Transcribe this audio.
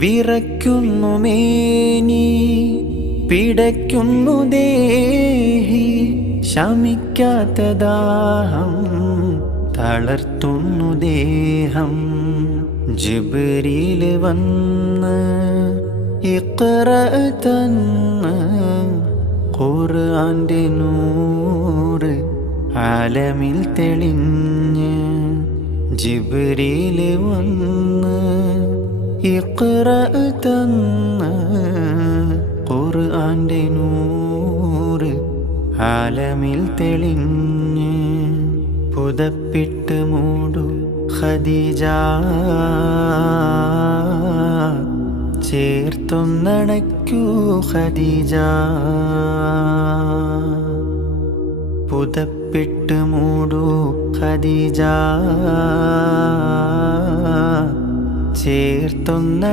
വിറയ്ക്കുന്നു മേനി പിടയ്ക്കുന്നു ദേഹി ശമിക്കാത്ത ദാഹം തളർത്തുന്നു ദേഹം. ജിബരിയിൽ വന്ന് ഇഖ്റ തന്ന് ഖുർആന്റെ നൂറ് ആലമിൽ തെളിഞ്ഞ് ജിബരിയിൽ വന്ന് ഇഖ്റ തന്ന് ഖുർആന്റെ നൂറ് ആലമിൽ തെളിഞ്ഞ് പുതപ്പിട്ട് മൂടു ഖദീജ. ചേർത്തൊന്നടയ്ക്കൂ ഖദീജ. പുതപ്പിട്ട് മൂടു ഖദീജ. ചേർത്തൊന്ന